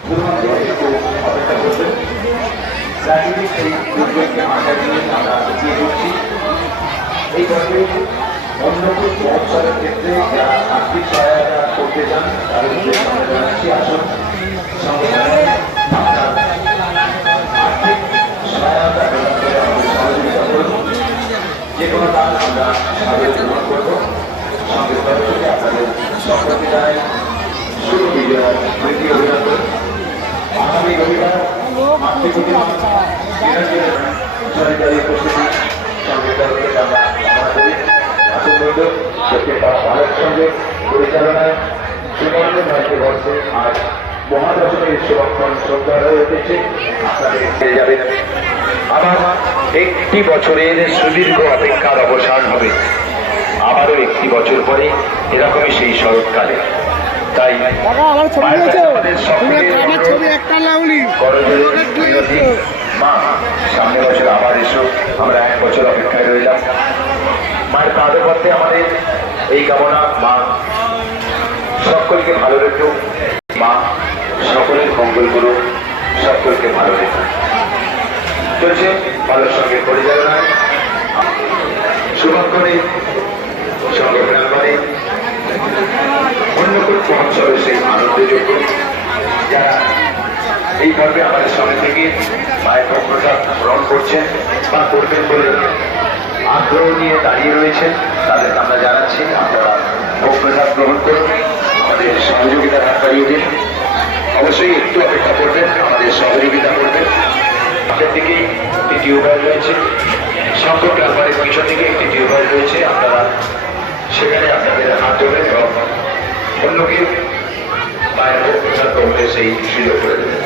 শুধুমাত্র একটু অপেক্ষা করবেন। প্রাকৃতিক এই দুর্যোগকে মাথায় নিয়ে আমরা এগিয়ে করছি। এই পর্বে অন্নকূট মহোৎসবের ক্ষেত্রে যারা আর্থিক সহায়তা করতে চান তাদের উদ্দেশ্যে আমরা জানাচ্ছি, আসুন সঙ্গে আপনার আর্থিক সহায়তা প্রদান করে আমাদের সহযোগিতা করুন। যে কোনো দান আমরা সাদরে গ্রহণ করব। সঙ্গে তরফ থেকে আপনাদের সকলকে জানাই শুভ বিজয়, প্রীতি, অভিনন্দন। আগামী রবিবার মাতৃপ্রতিমা সরকারি উপস্থিতি সঙ্গে তরফ থেকে আমরা কামনা করি। আসুন বন্ধু, প্রত্যেকটা ভারত সঙ্গে পরিচালনায় সুবর্ণ ভারতবর্ষে আজ মহাদশমীর সুরক্ষণ শ্রদ্ধা হয়ে উঠেছে। আপনাদের পেয়ে যাবেন। আবার একটি বছরের সুদীর্ঘ অপেক্ষার অবসান হবে। আবারও একটি বছর পরে এরকমই সেই শরৎকালে। তাই মা, সামনে বছর আবার এসো। আমরা এক বছর অপেক্ষায় রইলাম। মায়ের পাদপথে আমাদের এই কামনা, মা সকলকে ভালো রেখো, মা সকলের মঙ্গল করো, সকলকে ভালো রেখো। চলছে ভালোর সঙ্গে পরিচালনায় শুভঙ্করে সংগঠন করে অন্নকূট মহোৎসবের সেই আনন্দযোগ্য যারা এই পর্বে আমাদের সঙ্গে থেকে মায়ের প্রসাদ গ্রহণ করছেন বা করবেন বলে আগ্রহ নিয়ে দাঁড়িয়ে রয়েছেন, তাদেরকে আমরা জানাচ্ছি আপনারা প্রসাদ গ্রহণ করুন, আমাদের সহযোগিতার হাত বাড়িয়ে দিন। অবশ্যই একটু অপেক্ষা করবেন, আমাদের সহযোগিতা করবেন। আপনার দিকেই একটি টিউবওয়েল রয়েছে, সংকট ক্লাবের পিছন দিকে একটি টিউবওয়েল রয়েছে। আপনারা সেখানে আপনাদের হাত ধরবেন এবং অন্যকে মায়ের প্রসাদ গ্রহণের সেই সুযোগ করে দেবেন।